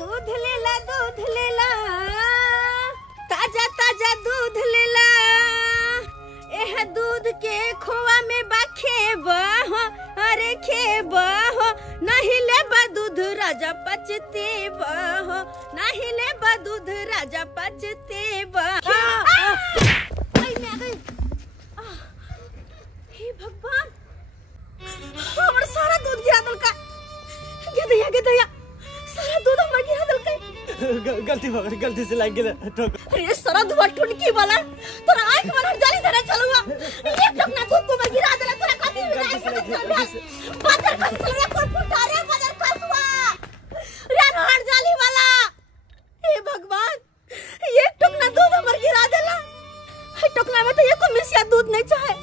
दूध लेला ताजा ताजा दूध लेला एह दूध के खोआ में बा खेबा अरे खेबा नहीं लेबा दूध राजा पचतेबा नहीं लेबा दूध राजा पचतेबा। हे भगवान हमर सारा दूध गिरा दल का गे सारा दूध हमर गिरा दल का गलती से लाग गेल ठोक। अरे सारा दूध ठुनकी वाला तोरा आंख में जाली धरे चलुआ एक टकना दूध को मैं गिरा देला तोरा काती बादर का सलरा पर फुटा रे बादर कसवा रे नहर जाली वाला। हे भगवान एक टकना दूध हमर गिरा देला हे टकना में तो एको मिसिया दूध नहीं चाहे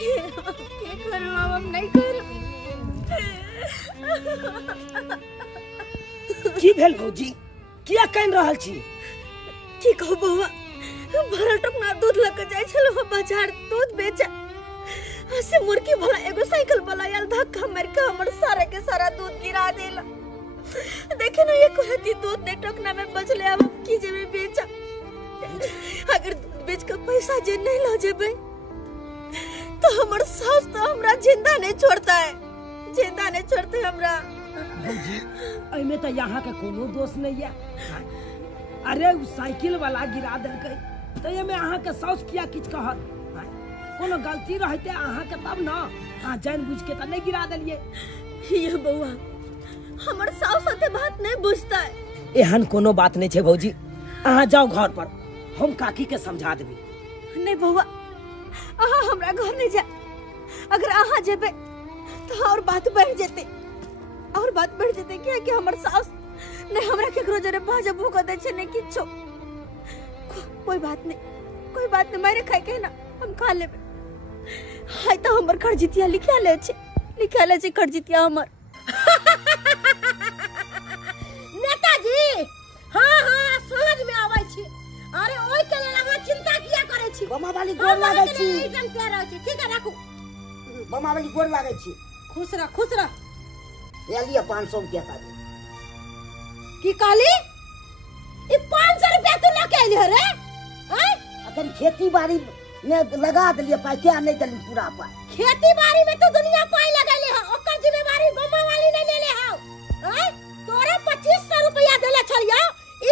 के करू हम नहीं करू। की भेल भौजी किया कह रहल छी की कहू बउआ भरल टकना दूध लेके जाय छलो बाजार दूध बेचे से मुर्गी भला एगो साइकिल वाला आयल धक्का मार के हमर सारे के सारा दूध गिरा देला। देखे ना ये कहती दूध ने टकना में बचले अब की जेबे बेचा अगर दूध बेच के पैसा जे नहीं ला जेबे तो हमर सास तो हमरा जिंदा नहीं छोड़ता है जिंदा नहीं छोड़ते हमरा। भौजी एमे तो यहाँ के कोनो दोष नहीं है। अरे उ साइकिल वाला गिरा देलकै तो एमे अहाँ के सास किया किछ कहत कोनो गलती रहते अहाँ के तब ना अहाँ जानबूझ के तो नहीं गिरा देलिए। ये बउआ हमर सास साथे बात नहीं बुझता है। एहन कोनो बात नहीं छे भौजी अहाँ जाओ घर पर हम काकी के समझा देबी। नहीं बउआ अहाँ हमरा घर नहीं जा अगर अहाँ जेबे तो और बात बढ़ जेते क्या कि हमर सास नहीं हमरा केकरो जरे भाजा भूख दे छे नहीं किछो कोई बात नहीं मारे खाए के ना हम खा लेबे। हाय तो हमर खरजितिया लिखा ले छे खरजितिया हमर। नेताजी हां समझ में आबै छी। अरे ओइ के लेल अहाँ चिंता किया करे छी। बमा वाली गोर लागै छी एकदम कह रहल छी ठीक है राखू बमा वाली गोर लागै छी। खुश रह ले लिया 500 रुपया का की काली ई 500 रुपया तू लेके आइली रे हैं अखन खेती बाड़ी में लगा दिलिए पाई क्या नहीं दली पूरा पाई। खेती बाड़ी में तो दुनिया पाई लगैले ह ओकर जिम्मेवारी बमा वाली नहीं लेले ह हैं तोरे 2500 रुपया देले छलिया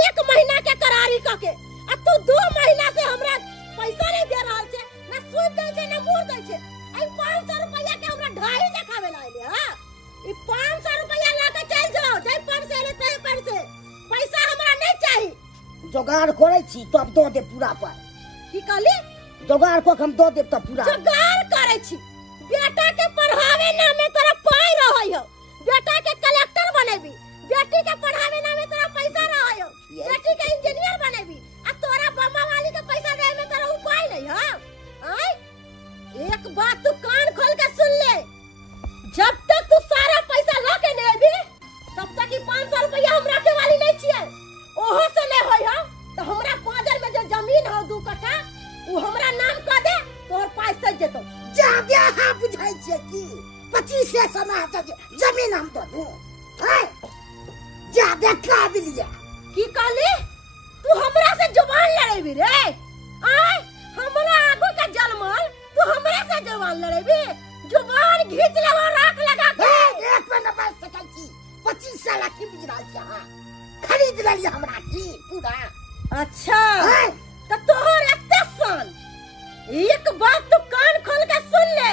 1 महीना के करारी क के आ तू 2 महीना से हमरा पैसा नहीं दे रहल छे ना सूद दे छे ना मूर दे छे। आई 500 रुपया के हमरा ढाई देखावे लाइले ह ई 500 रुपया लेके चल जाओ जय पर से ले तय पर से पैसा हमरा नहीं चाहिए। जोगाड़ करे छी तब दो दे पूरा पाई। की कहली जोगाड़ को हम दो दे तब पूरा जोगाड़ करे छी बेटा के पढ़ावे ना में तोरा पाई रहय हो बेटा के कलेक्टर बनेबी बेटी के पढ़ावे ना में तोरा पैसा रहय हो बेटी के इंजीनियर बनेबी आ तोरा बम्मा वाली के पैसा दे में तोरा उपाय नहीं है। आई एक बात तू कान खोल के सुन ले जब तक तू सारा पैसा लाके नहीं आबी तब तक ई 500 रुपया हमरा के वाली नहीं छिए ओहो से ले होय हो तो हमरा पाजर में जो जमीन हो 2 कट्ठा उ हमरा नाम क दे तोर पास सज जेतो। जा दे हां बुझाई छे की 25 से सना जमीन हम दो दू हैं जा दे का दिलिया की कहली तू हमरा से जुबान लड़ेबी रे आय हमरा आगू के जलमल तू हमरा से जुबान लड़ेबी जुबान घींच लेबो राख लगा के एक पे न बच सकै छी 25 साल की बिजरा छी हां खरीद लेलिए हमरा की पूरा। अच्छा तो तोहर एते सन एक बात तू कान खोल के सुन ले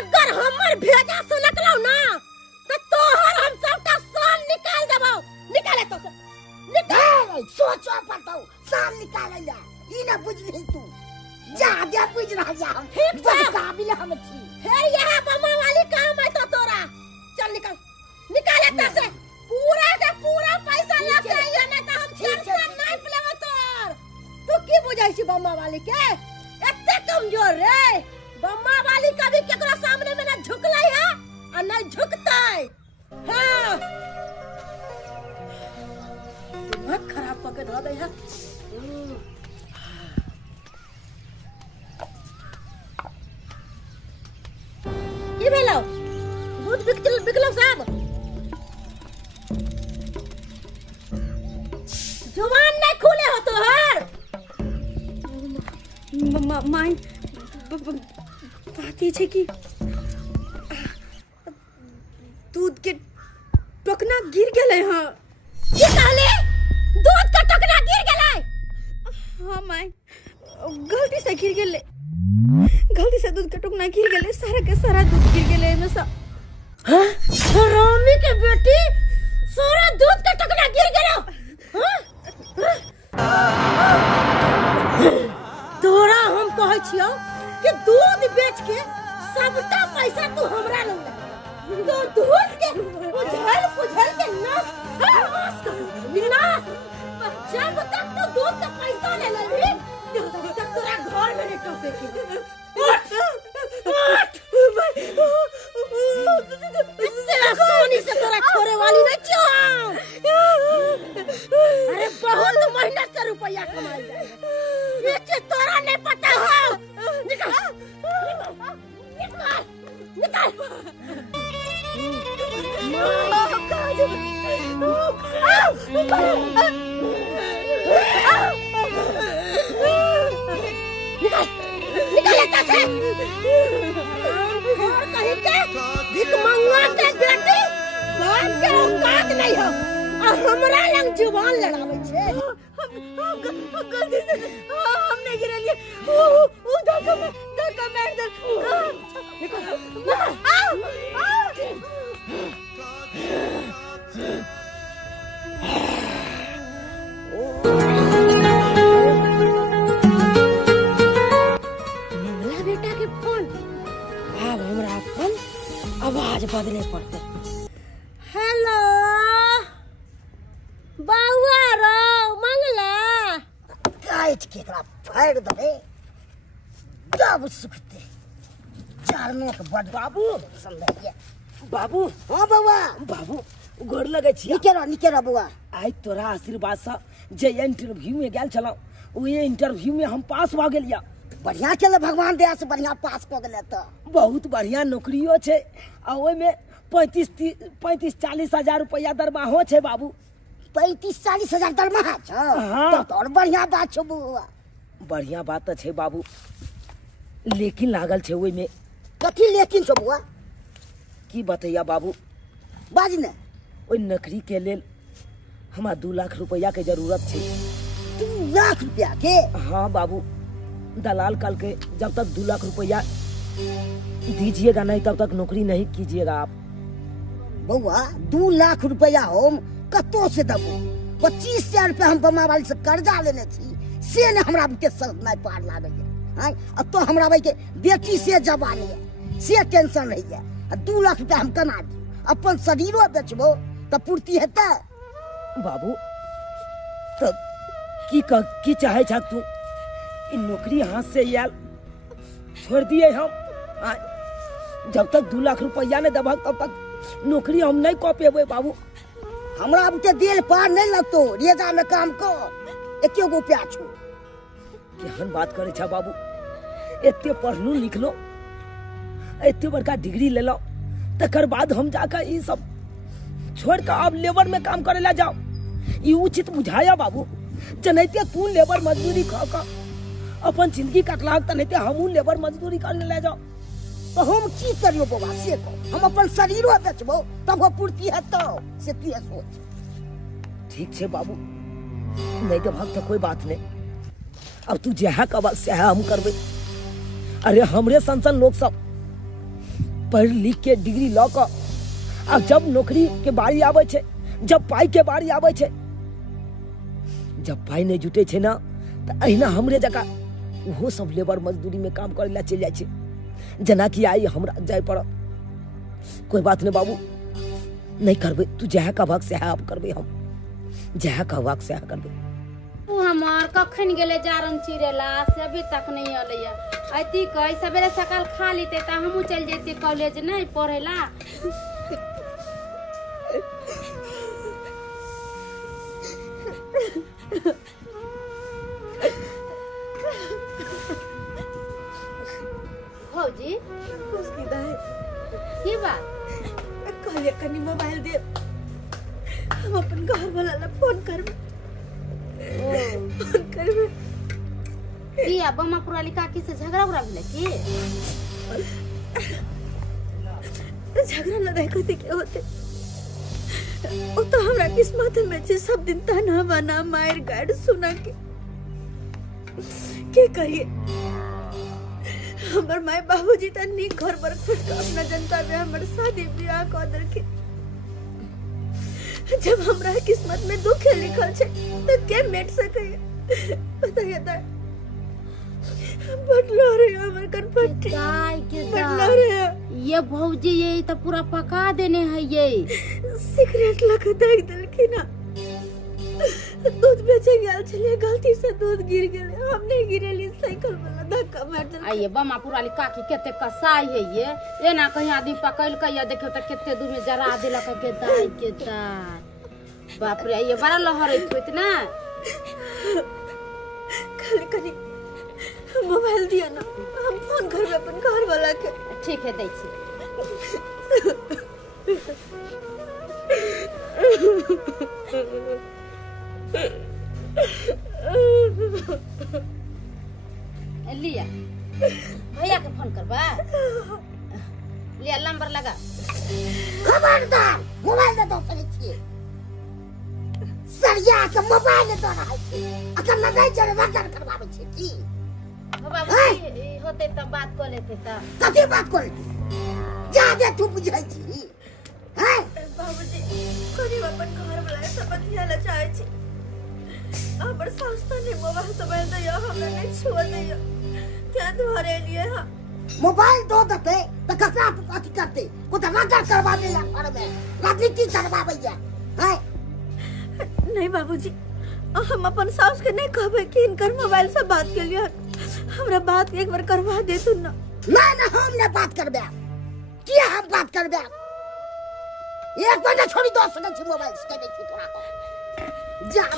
अगर हमर भेजा से निकलौ ना तो तोहर हम सबटा सन निकाल देबो निकाले तो से निकाल सोचो पड़तो सान निकाल ले ई न बुझली तू जा दे बुझ रहा जा हम ठीक बा काबिल हम छी फिर यह बम्मा वाली काम है तो तोरा चल निकाल एते से पूरा के पूरा पैसा लेके आइए ना तो हम छेड़ से नाप लेबो तोर। तू की बुझाई छी बम्मा वाली के एते कमजोर रे बम्मा वाली कभी केकरो सामने में ना झुकलै है और ना झुकतै। हां दिमाग खराब पकड़ ध दे है। की भेलौ दूध बिकलौ साहब जुबान नहीं खुले हो तोहर। माई बात ये छे कि दूध के टोकना गिर गेले हां। की कहले? दूध का टोकना गिर गेलै? हाँ माई गलती से गिर गेले, गलती से दूध का टोकना गिर गेले, सारा के सारा दूध गिर गेले में सब। हरामी के बेटी, सारा दूध का टोकना गिर गेलो। तोरा हम कहै छियो कि दूध बेच के सबटा पैसा तू हमरा लग ले। तो दूध के उझल के नाश कर विनाश। जब तक तू दूध का पैसा ले लेबी तब तक तोरा घर में नहीं टोके के। तेरा सोनी से तोरा छोड़े वाली नहीं छो। अरे बहुत मेहनत से रुपया कमाई जाए, ये चीज तोरा नहीं पता हो। निकल निकल निकल। निकल से और कहीं के भिखमंगा के बेटी बाप के औकात नहीं हो और हमरा लंग जुबान लड़ावे छे। गलती से हम नहीं गिरलिए, वो धक्का मार दे। निकल मंगला बेटा के फोन। अब हमरा फोन आवाज बदले पड़ते। हेलो बाबा रो मंगला काट के एकरा फाड़ दे जब सुखते चारने के बड़ बाबू समझिए। बाबू हां बाबा बाबू गोर लगे छी। निकेरा बुआ आई तोरा आशीर्वाद से जे इंटरव्यू में गेल छला ओए इंटरव्यू में हम पास भ गेलिया। बढ़िया चले भगवान दया से बढ़िया पास क गेले त बहुत बढ़िया नौकरियो छे आ ओय में 35-40 हजार रुपया दरमाहो छे बाबू। 35-40 हजार दरमाहा छ? हाँ। तो और बढ़िया बात छ बुआ। बढ़िया बात तो छे बाबू, लेकिन लागल छे ओय में। कथी लेकिन छ बुआ? की बतैया बाबू, बाज ने। ओय नौकरी के लेल हमरा 2 लाख रुपया के जरूरत छे। 2 लाख रुपया के? हाँ बाबू, दलाल कल के जब तक 2 लाख रुपया दीजिएगा नहीं तब तक नौकरी नहीं कीजिएगा आप। बउआ 2 लाख रुपया हम कतो से देबो? 25,000 रुपया हम बमा वाली से कर्जा लेने छी, से ने हमरा के सर नहीं पार लागे है। अब तो हमरा भाई के बेटी से जवानी है, से टेंशन नहीं है। 2 लाख रुपया हम कना दी, अपन शरीरो बेचबो त पूर्ति हेतै। बाबू तो की चाहे छा तू? इन नौकरी हाथ से याल छोड़ दिए हम। जब तक 2 लाख रुपया नहीं दबा तब तक नौकरी हम नहीं कऽ पेबे बाबू। हमरा अब के दिल पार नहीं लगतो, रेजा में काम को एके गो रुपया छो। केहन बात करे छा बाबू, एते पढ़लू लिखलो, एते बड़का डिग्री ले लो, तकर बाद हम जाकर ई सब छोड़ कर अब लेबर में काम करे ला जाओ। ई उचित बुझाया बाबू। जनैते तू लेबर मजदूरी खा का अपन जिंदगी काटला त नहीं हमू लेबर मजदूरी करने ले जाओ। तो हम की करियो बाबा से को? हम अपन शरीरो बेचबो तब वो पूर्ति हेतौ, से तू सोच। ठीक छे बाबू, नहीं तो भक्त कोई बात नहीं। अब तू जहा कबल से हम करबे। अरे हमरे संसन लोग सब पढ़ लिख के डिग्री लऽ कऽ अब जब नौकरी के बारी आवे छे, जब पाई के बारी आवे छे, जब पाई नहीं जुटे छे ना तो अहिना हमरे जगह वो सब लेबर मजदूरी में काम करे ला चल जाए छे। जना कि आई हमरा जाय पड़त। कोई बात नहीं बाबू, नहीं करबे। तू जहा कहबक से आप करबे, हम जहा कहबक से करबे। तू हमार कखन गेले जारन चिरेला से अभी तक नहीं अलैया। अति कई सवेरे सकाल खा लेते त हमहू चल जेते कॉलेज नहीं पढ़ेला। भौजी उसकी दाई की बात? कहले कनी मोबाइल दे, हम अपन घर वाला ला फोन करब। लिया बम्मापुर वाली काकी से झगड़ा उगड़ा भी की? झगड़ा लड़ाई कथी के होते, वो तो हमरा किस्मत में जे सब दिन ताना बाना मार गाड़ सुना के करिए। हमर माय बाबूजी त नी घर पर खुद का अपना जनता में हमर शादी ब्याह कर दर के। जब हमरा किस्मत में दुख लिखल छे त के मेट सके बताइए त बटलो रे हमर कनपट्टी दाई के बटलो रे। ये भौजी ये तो पूरा पका देने है ये सिगरेट लगा देख दिल की ना। दूध बेचे गया चले गलती से दूध गिर गए, हमने गिरेली साइकिल वाला धक्का मार दिल। आइए बम्मापुर वाली काकी केते कसाई है ये ना कहीं आदमी पकड़ के ये देखियो त केते दूर में जरा देलक के दाई के दाई। बाप रे ये बड़ा लहर है इतना। खाली मोबाइल दिया ना, हम फोन करबे अपन घर वाला के। ठीक है दै छी। लिया भैया के फोन करबा, लिया नंबर लगा। खबरदार मोबाइल दे दो छी सरिया के मोबाइल दे रहा है अगर न दे जरे वकर करवावे छी की बाबू होते त बात कर लेते त कथी बात कर जा दे तू बुझाई छी हैं। बाबूजी कनी अपन घर वाला सब बतियाला चाहे छी, हमर सास त ने मोबाइल दे या हमरा ने छुआ दे या क्या धरे लिए। हां मोबाइल दो दते त ककरा अथी करते को त वकर करवावे या घर में राजनीति करवावे या हैं। नहीं बाबूजी हम अपन सास के नहीं कहबे कि इनकर मोबाइल से बात के लिए हमरा बात एक बार करवा दे तू ना। ना हम ने बात करबे किया हम बात करबे एक महीना छोड़ी दो सके छी मोबाइल से नहीं छी तोरा को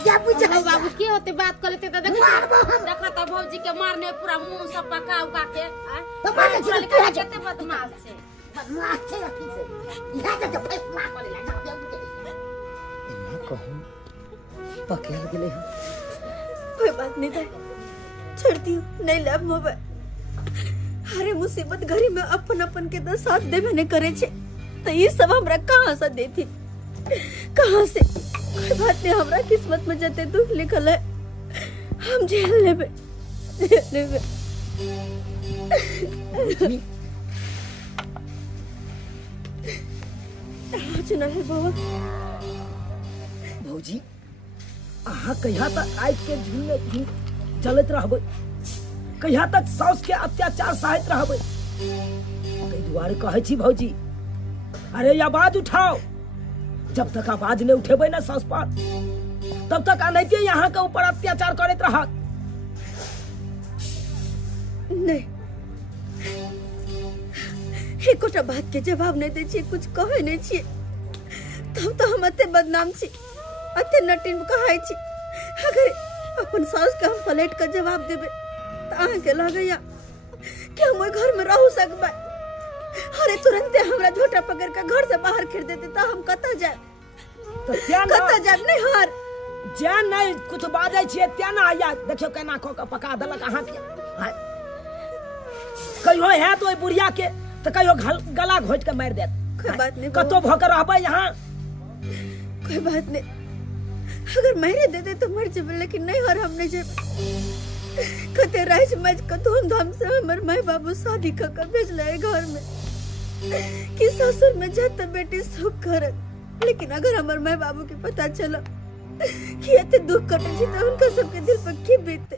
जा बुझा बाबू के होते बात कर लेते त देखा त भौजी के मारने पूरा मुंह सब पका उका के तो मारने छी तू है केते बदमाश छे रखी से यहां से फैसला करे ला जा इना कहूं पकेल गेले कोई बात नहीं था, छोड़ दियो नहीं लाभ मोबाइल। हरे मुसीबत घरी में अपन के तो साथ देवे ने करे छे तो ये सब हमरा कहां से देती कहां से। कोई बात नहीं, हमरा किस्मत में जते दुख लिखल है हम झेल लेबे। चुना है बाबा भौजी अहाँ कहिया तक आज के झूल चलत रहबै, कहिया तक साउस के अत्याचार सहत रहबै। तै दुआरे कहै छी भौजी अरे आवाज उठाओ, जब तक आवाज नहीं उठेबै ना साउस पर तब तक अनैते यहाँ के ऊपर अत्याचार करत रहत। नहीं एकोटा बात के जवाब नहीं दे छी, कुछ कहे नहीं छी तब तो हम अते बदनाम छी अते नटिन कहाई छी। अगर अपन सास के हम पलट के जवाब देबे त आहा के लागैया कि हम ओइ घर में रह सकबे। अरे तुरंत हमरा झोटा पकड़ के घर से बाहर खींच देते त हम कत जाए तो क्या ना कत जाए नहीं हार जे नहीं कुछ बाजै छियै त्या ना आया देखियो केना क के पका देलक अहाँ के। कहियो है तो बुढ़िया के तो कहियो गला घोट के मार देत। कोई बात नहीं कतो भकर रहबै यहाँ। कोई बात नहीं, अगर मेरे दे तो मर जेबे लेकिन नहीं हर हम नहीं जेबे। कते राज मज क धूमधाम से हमर माय बाबू शादी क के भेजले घर में कि ससुर में जत बेटी सब करत। लेकिन अगर हमर माय बाबू के पता चला कि एते दुख कटे छी त उनका सबके दिल पर की बीतते।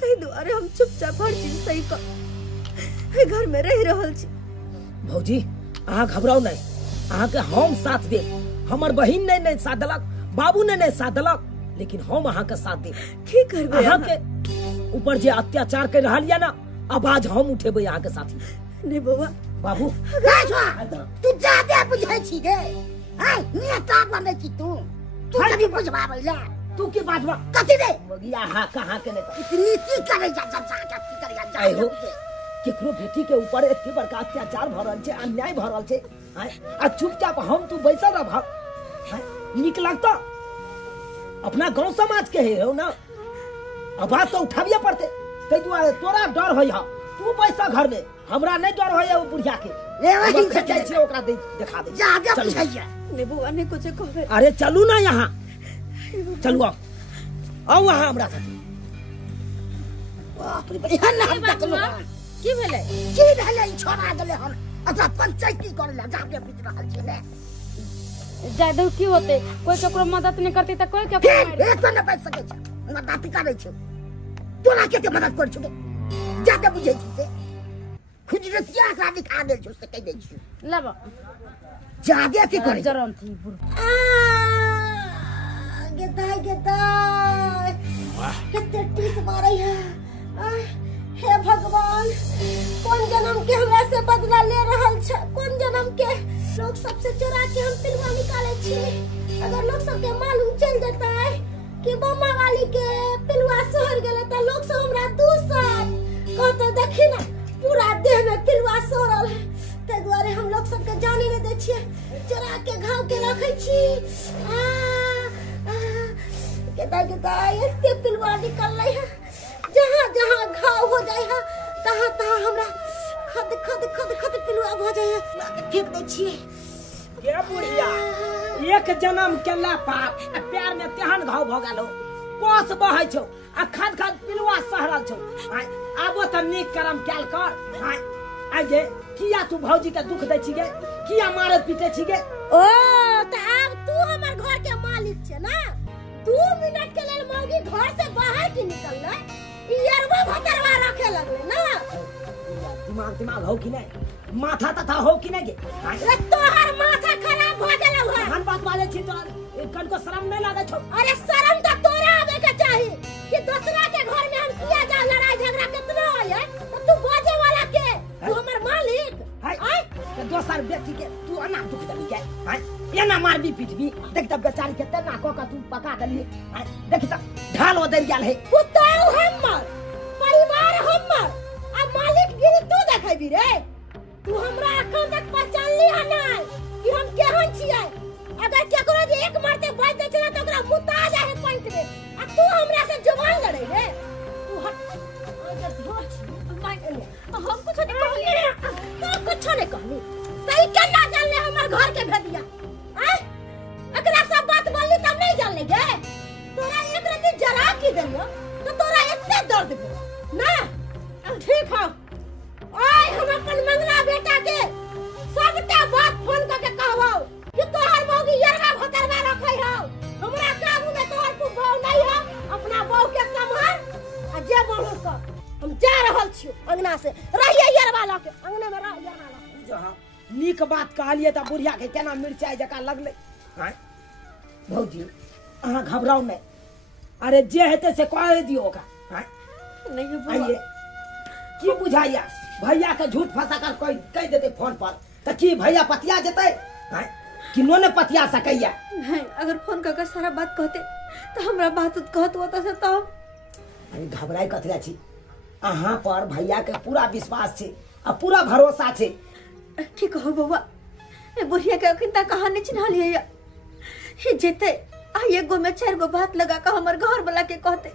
तै दुआरे हम चुपचाप हर चीज सही क घर में रह रहल छी। भौजी अहाँ घबराओ नहीं, अहाँ के हम साथ दे। हमर बहिन नहीं साथ देलक, बाबू ने नहीं साथ देलक, लेकिन हम अहाँ के साथ दे। की करबे अहाँ के ऊपर जे अत्याचार कर रहल या ना आवाज हम उठेबै अहाँ के साथी। नहीं बाबा बाबू तू ज्यादा बुझाई छी गे हाय नेता बने छी तू कभी बुझबाबै ला तू के बाजबा कथी रे मगिया हा कहाँ के नेता इतनी की करे जा सब की करे जा। आइ हो केकरो बेटी के ऊपर एते बड़का अत्याचार भ रहल छै, अन्याय भ रहल छै आ चुपचाप हम तू बैसल रह। नीक लगता अपना गांव समाज के है हो ना, आवाज तो उठाबिए पड़ते। तै दुआरे तोरा डर होय हा तू पैसा घर में हमरा नहीं डर होय वो बुढ़िया के ले वही हम जाय छै ओकरा दे देखा दे जा आगे बुझाइया नेबुआ ने कुछ कहबे अरे चलू ना यहाँ चलू आओ वहाँ हमरा साथे बाप रे यहाँ ना हम तक लो की भेलै की भेलै छोड़ा गेलै हन अच्छा पंचायती करे ला जाके बीच रहल छै ने जादू की होते कोई केकरो मदद नहीं करती त कोई केकरो फिर एक तो न बच सकै छै मदद करे छै तोरा केते मदद कर छौ जाके बुझै छी से खुजरतिया का दिखा दे छौ से कह दे छी लब जागे की करे जरन थी गेदाय गेदाय कते टीस मारै है हे भगवान कौन जन्म के हमरा से बदला ले रहल छै कौन जन्म के लोग सबसे चोरा के हम पिलवा निकाले छी अगर लोग सब के मालूम चल जेता है कि बम्मा वाली के पिलवा सोहर गेले त लोग सब हमरा दूसर कहते देखी ना पूरा देह में पिलवा सोहरल है ते दुआरे हम लोग सब के जाने न दे छिए चोरा के घाव के रखे छी केदा एते पिलवा निकलले है जहाँ जहाँ घाव हो जाए है तहाँ तहाँ हमरा खद खद खद खद पिलुआ हो जाए है फेंक दे छिए के बुढ़िया एक जन्म केला पाप आ पैर में तेहन घाव भ गेलो कोस बहै छौ आ खद खद पिलुआ सहरल छौ आबो त नीक कर्म कैल कर आ गे किया तू भौजी के दुख दै छी गे किया मारे पीटे छी गे ओ त अब तू हमर घर के मालिक छे ना 2 मिनट के लेल मौगी घर से बाहर की निकलले इयरबो भतरवा रखे लगले ना दिमाग हो कि नहीं माथा तथा हो कि नहीं गे अरे तोहर माथा खराब हो गेलौ है हम बात वाले छी तो कनको शर्म नहीं लागे छौ अरे शर्म त तोरा आवे के चाही कि दूसरा के घर में हम किया जा लड़ाई झगड़ा कितना होय है तो तू बाजे वाला के तू हमर मालिक हाय तो दोसर व्यक्ति के तू अना दुख देली के हाय एना मारबी पीटबी देख त बेचारी के तना क के तू पका देली हाय देख त ढाल ओदर गेल है पुतौ हमर परिवार हमर आ मालिक गिरी तू देखबी रे तू हमरा अखन तक पहचान लिया नहीं कि हम केहन छियै अगर केकरो जे एक मारते बाज दे छै त ओकरा मुता जाए पॉइंट में आ तू हमरा से जुबान लड़ै रे तू हट अगर धोछ हम कुछ नहीं कहली तो कुछ नहीं कहली सही केना जानले हमर घर के भेदिया हैं एकरा सब बात बोलली तब नहीं जानले गे तोरा एक रति जरा की देलो तो तोरा एते दर्द भेल ना ठीक है ओए हम अपन मंगला बेटा के सबटा बात फोन करके कहबो कि तोहर मौगी यरवा भतरवा रखै हो हमरा काबू में तोहर तू बहू नहीं हो अपना बहू के संभाल आ जे बहू कर हम जा रहल छी अंगना से रहिए यरवा ला के अंगने में रह यरवा ला जहां नीक बात कहलिए त बुढ़िया के केना मिर्चाई जका लगले हैं भौजी अहाँ घबराओ नहीं अरे जे हेते से कह दियो का हैं नहीं आइए की बुझाइया भैया के झूठ फंसा कर कह देते फोन पर त की भैया पतिया जेते हैं कि नो ने पतिया सकैया नहीं अगर फोन करके सारा बात कहते तो हमरा बात कहत होता से तो अरे घबराई कथला छी अहाँ पर भैया के पूरा विश्वास छे आ पूरा भरोसा छे की कहो बउआ ए बुढ़िया के अखन तक कहानी चिन्हा लिया हे जेते आ एगो में 4 गो बात लगा के हमर घर वाला के कहते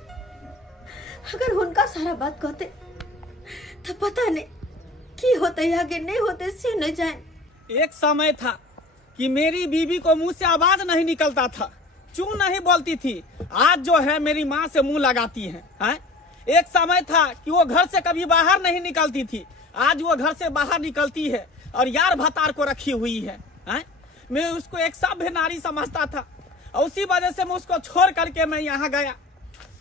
अगर उनका सारा बात कहते तो पता नहीं की होते आगे नहीं होते से न जाए एक समय था कि मेरी बीवी को मुंह से आवाज नहीं निकलता था चू नहीं बोलती थी आज जो है मेरी माँ से मुंह लगाती है? एक समय था कि वो घर से कभी बाहर नहीं निकलती थी आज वो घर से बाहर निकलती है और यार भतार को रखी हुई है? मैं उसको एक सभ्य नारी समझता था और उसी वजह से मैं उसको छोड़ करके मैं यहाँ गया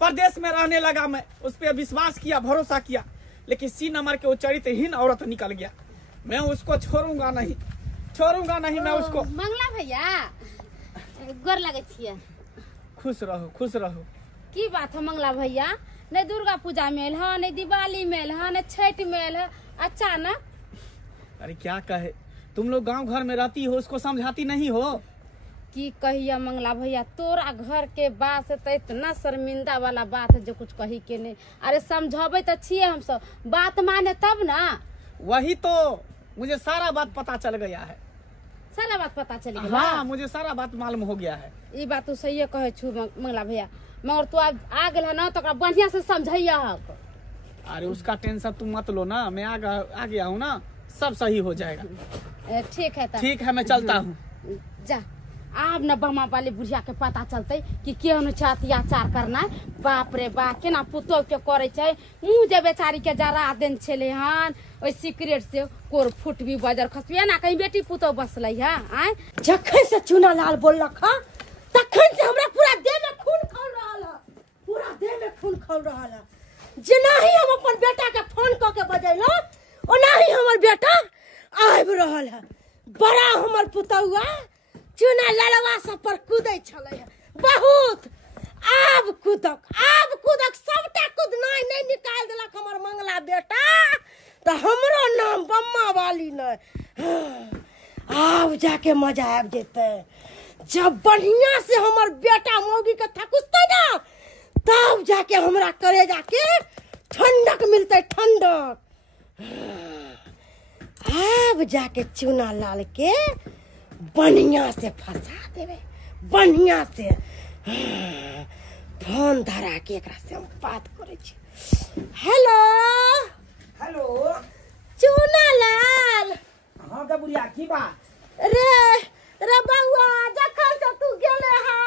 परदेश में रहने लगा मैं उस पर विश्वास किया भरोसा किया लेकिन सी नंबर के वो चरित्रहीन औरत निकल गया मैं उसको छोड़ूंगा नहीं मैं उसको मंगला भैया गोर लगे छिए खुश रहो की बात है मंगला भैया नहीं दुर्गा पूजा मेल है नहीं दिवाली मेल है नहीं छठ मेल है अचानक अरे क्या कहे तुम लोग गांव घर में रहती हो उसको समझाती नहीं हो की कहिया मंगला भैया तोरा घर के बात से तो इतना शर्मिंदा वाला बात है जो कुछ कही के नहीं अरे समझाबे तो छिए हम सब बात माने तब ना वही तो मुझे सारा बात पता चल गया है सारा बात पता चल गया हाँ मुझे सारा बात मालूम हो गया है ये बात तू सही कहे छु मंगला भैया मगर तू आ गेल है ना तो बढ़िया से समझैया अरे उसका टेंशन तुम मत लो ना, मैं आ गया हूँ ना, सब सही हो जाएगा। ठीक है ठीक है, मैं चलता हूँ। जा आब न बमा वाली बुढ़िया के पता चलते कि केहन छै अत्याचार करना। बाप रे बाप केना पुतोह के करे छै, मुँह जे बेचारी के जरा देन छले हन ओइ सिगरेट से कोर फुट भी बजर खसबे ना, कहीं बेटी पुतोह बसलै है। आय जखन से चूना लाल बोललक ह तखन से हमरा पूरा देह में खून खौल रहल है, पूरा देह में खून खौल रहल है। जेना ही हम अपन बेटा के फोन क के बजैलौ ओना ही हमर बेटा आबि रहल है। बड़ा हमर पुतौआ चूना ललवा सब पर कूदै छलै है बहुत। आब कूदक सबटा कूदनाइ नहीं निकाल देलक हमर मंगला बेटा, तो हमरो नाम बम्मा वाली नहीं। आब जाके मजा आबि जेतै, जब बढ़िया से हमर बेटा मौगी के थकुसतै ना तब जाके हमरा करेजा के ठंडक मिलते, ठंडक। अब जाके चूना लाल के बढ़िया से फंसा देवे, बढ़िया से फोन धरा के एकरा से हम बात करे छी। Hello hello. चूना लाल। हाँ गे बुढ़िया की बात? रे बउआ, जखन से तू गेले हा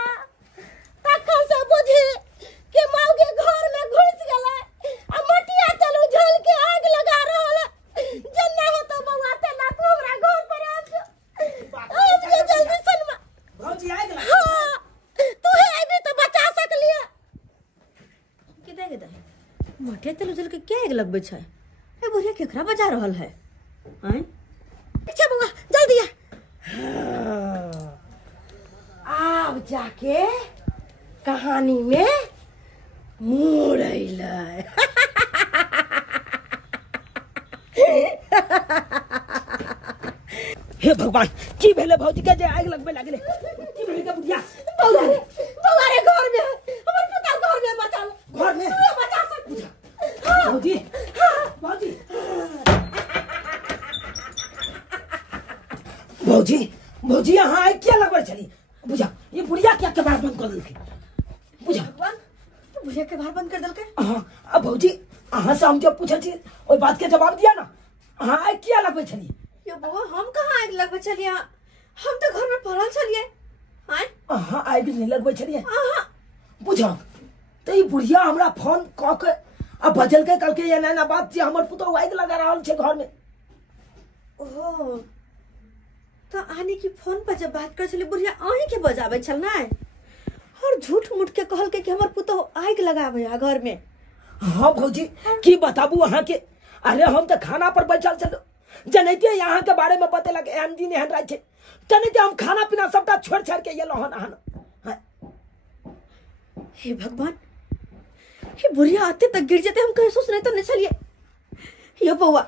तखन से बुझी कि मौगी घर में घुस गेलै आ मटिया तेल उझल के आग लगा रहल है। जन्ना हो तो बउआ तेना तू हमरा घर पर आब जा जल्दी सनमा। भौजी आ गेल? हाँ, तू है अभी तो बचा सकलिए। के दे मटिया तेल उजल के क्या आग लगबे छै? ए बुढ़िया केकरा बजा रहल है? हैं? पीछे बउआ जल्दी आ। आब जाके कहानी में मोड़ अइलै। हे भगवान, की भेले भौजी के जे आग लगबे लागले? की भेले गे बुढ़िया? बउआ रे घर में हमर पुता घर में बचा ले। घर में तू बचा सकती। भौजी भौजी भौजी भौजी यहाँ आग क्या लगबे चली? बुझा ये बुढ़िया क्या कबाड़ बंद कर देलकै? बुझा तू बुढ़िया के बाहर बंद कर देलकै? हाँ। अब भौजी अहाँ से हम जब पूछे छी ओई बात के जवाब दिया ना। अहाँ आग क्या लगबे चली? यो बउआ हम कहाँ आग लगबे छलिए? हम तो घर में पड़ल छलिए। हैं? अहाँ आग नहीं लगबे छलिए? आहा बुझा तो ई बुढ़िया हमरा फोन क के अब बजल के कल के ये ना बात जे हमर पुतौ आग लगा रहल छै घर में। ओहो, तो आने की फोन पर जब बात कर छलिए बुढ़िया आही के बजावे छल ना, और झूठ मूठ के कहल के कि हमर पुतौ आग लगावे है घर में। हाँ भौजी की बताबू अहाँ के? अरे हम तो खाना पर बैठल छल, जनैते यहाँ के बारे में बतेलक एहन दिन एहन रात छै, जनैते हम खाना पीना सबटा छोड़ छाड़ के एलौ हन। अहाँ हे भगवान, हे बुढ़िया आते तक गिर जाते हम कहीं सोच नहीं तो नहीं चलिए। यो बउआ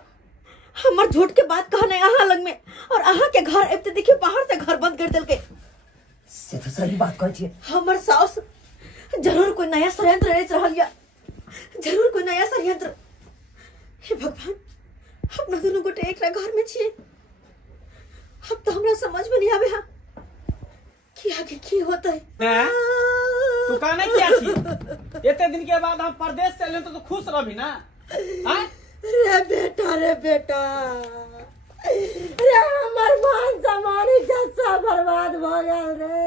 हमर झूठ के बात कहने अहाँ लग में, और अहाँ के घर अब तो देखिए बाहर से घर बंद कर देलके। से तो सही बात कहै छियै। हमर सास जरूर कोई नया षड्यंत्र रच रहल या, जरूर कोई नया षड्यंत्र। हे भगवान, अपना दोनों गोटे एक घर में छिए। अब तो हमरा समझ में नहीं आवे हा कि आगे की होता है। तू कहने क्या थी? इतने दिन के बाद हम परदेश से ले तो खुश रही ना? रे बेटा रे हमर मान सम्मान इज्जत बर्बाद भ गेल रे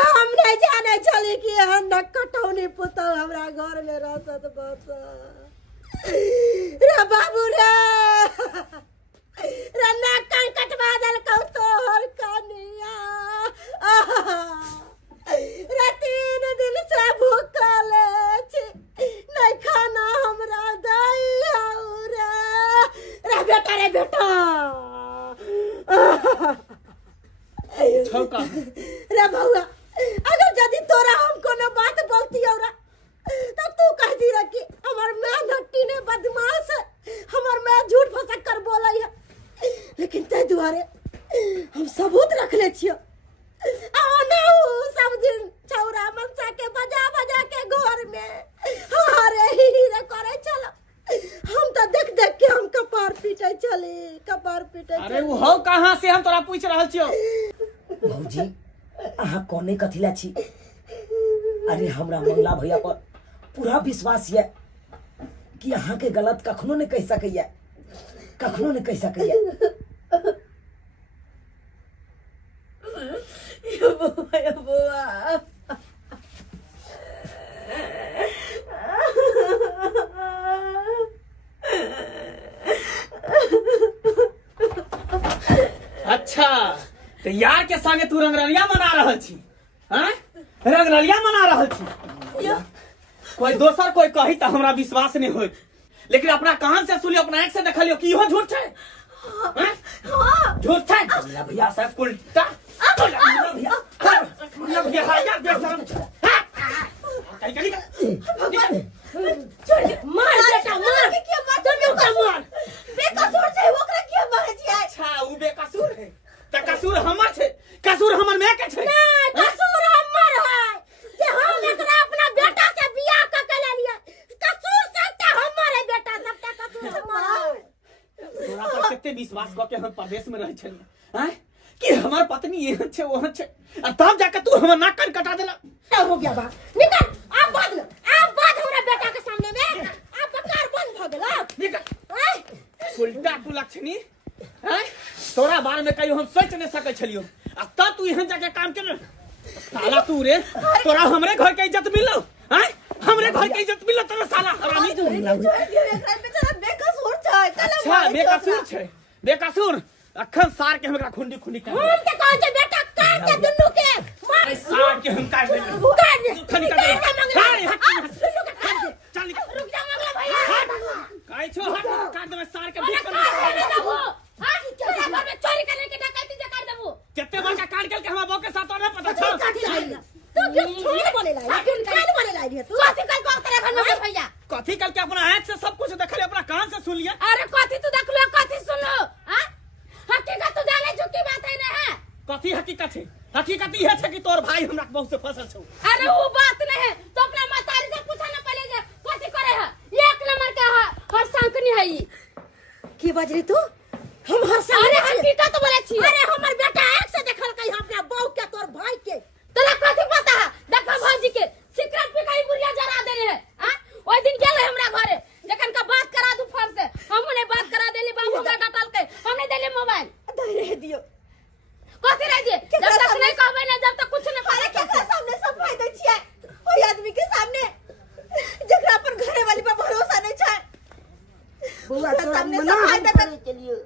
हम नहीं जाने चली कि हम न कटौनी पुतौ हमरा घर में रहत बस। रे बाबू रे ना कटवा देलकौ तोहर कनिया रे, 3 दिन से भूखल छी, नहीं खाना हमरा दैया रे बेटा रे बउआ, अगर यदि तोरा हम कोनो बात बोलती हो तो तू कह दी रे कि हमर मां नट्टी ने बदमाश है, हमर मां झूठ फसक कर बोलै है। लेकिन ते दुआरे हम सबूत रखले छियो। सब दिन छौरा मनसा के बजा के घर में हारे ही रे करे चलो। हम तो देख के हम कपार पीटे चली। अरे वो हो कहाँ से हम तोरा पूछ रहल छियो? भौजी अहाँ कोने कथिला छी? अरे हमरा मंगला भैया पर पूरा विश्वास है कि यहाँ के गलत कखनो ने कह सकैया, कखनो ने कह सकैया। यो बुआ अच्छा तो यार के संगे तू रंगरलिया मना रहा छी, हाँ? रंगरलिया मना रहा छी। कोई दोसर कोई कही तो हमरा विश्वास नहीं हो, लेकिन अपना कान से सुनियो, अपना आँख से देखलियो कि इहो झूठ है। झूठ है भैया सब उल्टा भैया हाया बेशरम कहीं कहीं छोड़ दे, मार बेटा मार के क्या बात है, बेटा मार बेकसूर छै ओकरा किया मारे छियै। अच्छा उ बेकसूर है त कसूर हमर छै, कसूर हमर माय के छै। नहीं कसूर हमर है जे हम एकरा अपना बेटा से बियाह क के ले लिए, कसूर सबटा हमर है बेटा, सबटा कसूर हमर है। तोरा पर कते विश्वास क के हम प्रदेश में रह छल, हैं कि हमर पत्नी एहन छै ओहन छै, आ तब जाके तू हमर नाक कान कटा देला। हो गया बा निकल, आप बात हमरा बेटा के सामने में आप बकार बंद भ गेल। निकल उल्टा कुलक्षणी, हैं तोरा बारे में कहियो हम सोच नहीं सकै छलियो, आ तब तू एहन जाके काम केले। साला तू रे, तोरा हमरे घर के इज्जत मिललो, हैं हमरे घर के इज्जत मिललो तोरा साला हरामी। बेचारा बेकसूर छै। अच्छा बेकसूर छै, बेकसूर अखन सार के हमरा खुंडी खुंडी कर हम के कहै छै बेटा काट के दुन्नु के मार, सार के हम काट देब, काट दे खनी कर दे। हाय हट चल निकल, रुक जा मंगला भैया, काई छो हट काट देब सार के अरे बीच काट दे कर। देबो। हां तेरा घर में चोरी करने के डकैती जे कर देबो। केते बड़का काट के हमरा बाप के साथ और पता छ। काटी लाई तू क्यों छोड़ बने लाई, क्यों काट बने लाई है तू। कथि कर को तेरे घर में भैया, कथी कल के अपना आंख से सब कुछ देखले, अपना कान से सुन लिया। अरे कथि तू देख लो, कथि सुन लो, हां हकीकत तो जाने झूठी बात है ना है। कथी हकीकत है? हकीकत ये है कि तोर भाई हमरा बहुत से फसल छौ। अरे वो बात नहीं है तो अपना मातारी से पूछा ना पहले जे कथि करे है, एक नंबर का है हर सांकनी है। ई की बात रे तू, हम हर सांकनी। अरे हकीकत बोले छी, अरे हमर बेटा आंख से देखल कई अपना बहू के तोर भाई के, तोरा कथि पता है? देखो भौजी के सिगरेट पी के बुढ़िया जरा देले है। हां ओइ दिन गेले हमरा घरे, जखन का बात करा दू फोन से, हम ने बात करा देली, बाबू का डाटल के हमने देले मोबाइल। दे रह दियो कथि रह दिए, जब तक नहीं कहबे ना जब तक कुछ नहीं अरे पता। केकरा सामने सब फाय दै छियै, ओइ आदमी के सामने जेकरा अपन घरे वाली पे भरोसा नहीं छै। बुआ तोरा सामने मना सब फाय देबे के लिए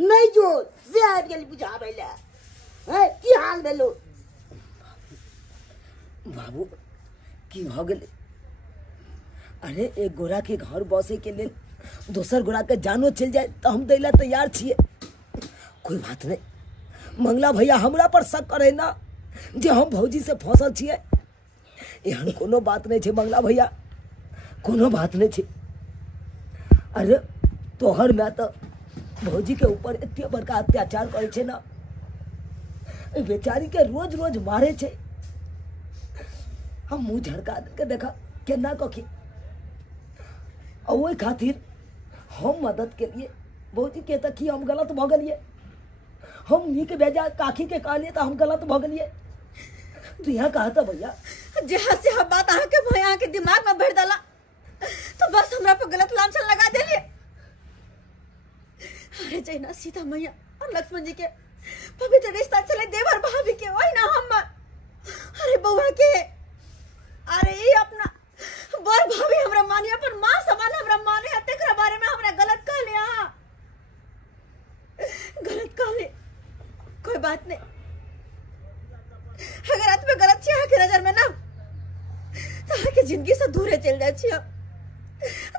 नहीं जो से आ गेल बुझाबै ले, है की हाल भेलो बाबू, की भ गेल? अरे एक गोरा के घर बसे के लेल दोसर गोरा के जानो चल जाए तो हम दैला तैयार छिए। कोई बात नहीं, मंगला भैया हमरा पर शक करे ना जे हम भौजी से फंसल छिए, एहन कोनो बात नहीं छे मंगला भैया, कोनो बात नहीं छे। अरे तोहर मैं तो भौजी के ऊपर एते बड़का अत्याचार करे छे ना, ए बेचारी के रोज रोज मारे छे। हम मुंह झड़का के देखा केना कखी, और वही खातिर हम मदद के लिए भौजी के तक हम गलत भ गलिए, हम नीक बेजा काकी के कहलिए तो हम गलत भ गलिए। तू यहाँ कहा था भैया जहाँ से हम बात आके भैया के दिमाग में भर डाला तो बस हमरा पे गलत लांछन लगा देलिए। अरे जैना सीता मैया और लक्ष्मण जी के पवित्र रिश्ता चले देवर भाभी के, वही ना हम। अरे बउआ के, अरे ये अपना बर भाभी हमरा मानिया पर मां समान हमरा माने है, तेकरा बारे में हमरा गलत कह लिया, गलत कह ले। कोई बात नहीं, अगर आत्मा गलत छी के नजर में ना तो आके जिंदगी से दूरे चल जाए छी,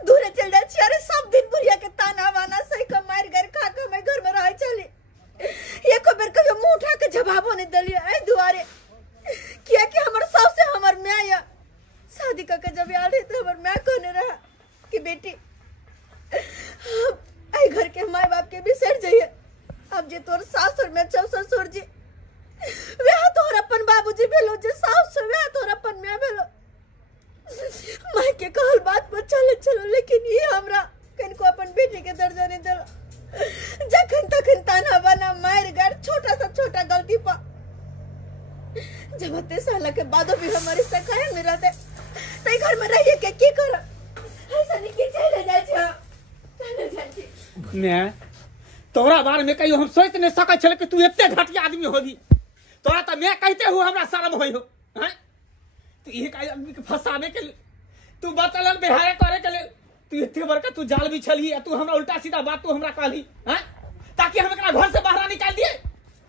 दूरे चल जाए छी। अरे सब दिन बुढ़िया के ताना बाना सही का मार घर खा के मैं घर में रह चली, ये को बेर कभी मुंह उठा के जवाबो नहीं दलिए ए दुआरे, किया कि हमर सास से हमर मां या शादी करके जब आ रही तो हमर मां कहने रहा कि बेटी आई घर के माँ बाप के भी सर जाइए, अब जे तोर सास और मैं चल ससुर जी वे तोर अपन बाबूजी भेलो, जे सास वे तोर अपन मां भेलो। माँ के कहल बात पर चले चलो, लेकिन ये हमरा कनको अपन बेटी के दर्जा नहीं दिला। जखन तखन ताना बाना मार गार, छोटा सा छोटा गलती पर जब अते साल के बादो भी हमारे से कायम नहीं रहते, तई घर में रहिए के की कर, ऐसा नहीं कि चले जाए मैं तोरा बारे में कहियो हम सोच नहीं सकै छल कि तू इतने घटिया आदमी होगी। तोरा तो मैं कहते हुए हमरा शर्म होई हो हैं। तू एक आदमी के फंसावे के लिए तू बचलन बिहार करे के लिए तू इतने बड़का तू जाल बिछली तू हमरा उल्टा सीधा बात तू हमरा कहली हैं ताकि हम एकरा घर से बाहर निकाल दिए।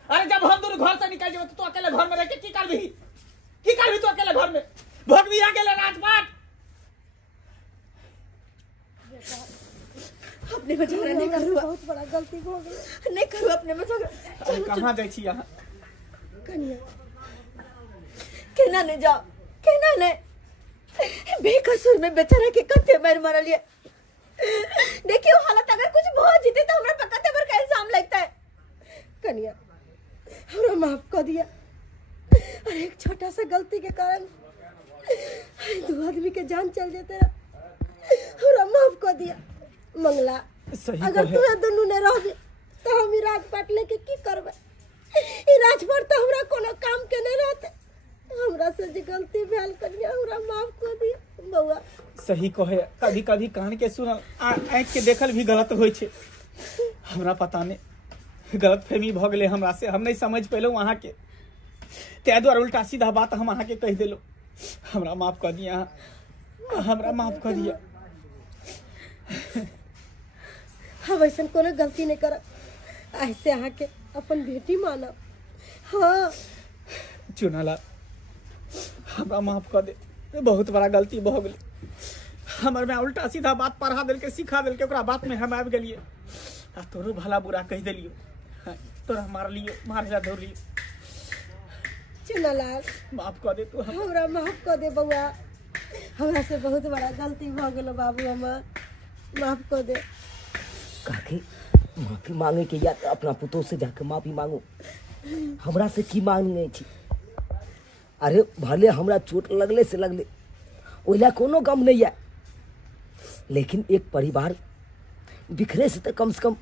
अरे जब हम दोनों घर से निकल जेबे तो तू अकेले घर में रह के की करबी तू अकेले घर में भोगवी आ गेले राजपाट। अपने में झगड़ा नहीं करू, बहुत बड़ा गलती हो गई। नहीं करू अपने में झगड़ा। अरे कहाँ जाइ छी यहाँ कन्या केना ने जाओ, केना ने बेकसूर में बेचारा के कत्ते मार मारल है। देखियो हालत अगर कुछ बहुत जीते तो हमरा पर कत्ते बड़का इल्जाम लगता है। कन्या हमरा माफ कर दिया और एक छोटा सा गलती के कारण दो आदमी के जान चल जाते रहा, हमरा माफ कर दिया। मंगला सही अगर कहे। तू दोनों ने रह दे तो हम ई राजपाट लेके की करबे। ई राजपाट तो हमरा कोनो काम के नहीं रहते। हमरा से जे गलती भेल कन्या हमरा माफ कर दिया बउआ। सही कहे। कभी कभी कान के सुनल आँख के देखल भी गलत होइ छे। हमरा पता नहीं गलत फहमी भ गेले हमरा से, हम नहीं समझ पेलो वहाँ के ते द्वारा उल्टा सीधा बात हम अहाँ के कह दिलो। हमरा माफ कर दिया, हमरा माफ कर दिया। हम ऐसा कोनो गलती नहीं करब, ऐसे अहाँ के अपन बेटी मानब। हाँ चुनाला हमरा माफ कर दे, बहुत बड़ा गलती भ गेले हमर में। उल्टा सीधा बात पढ़ा दिल के सिखा दिल के ओकरा बात में हम आबि गेलिए आ तोरो भला बुरा कह दिलियो। तोरा मारलियो, मारेला धोलियो। चुनालाल माफ कर दे तू हमरा माफ कर दे बउआ। हमरा से बहुत बड़ा गलती भ गेलो बाबू, हमर माफ कर दे। काकी माफी मांगे के या तो अपना पुतोह से जाके माफी मांगो, हमरा से की मांगने छी। अरे भले हमरा चोट लगले से लगले ओइला कोनो गम नहीं है, लेकिन एक परिवार बिखरे से तो कम से कम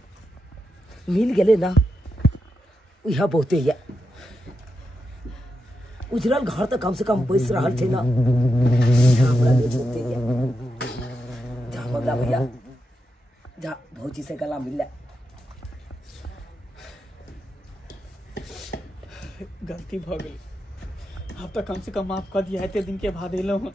मिल गए ना, यह बहुते है। उजरल घर तो कम से कम बैस रहा थे ना, हमरा ले बहुते है। जा बगला भैया जा भौजी से गला मिल। गलती भ गेली, अब तो कम से कम माफ कर दिया। एते दिन के बाद एलो हूँ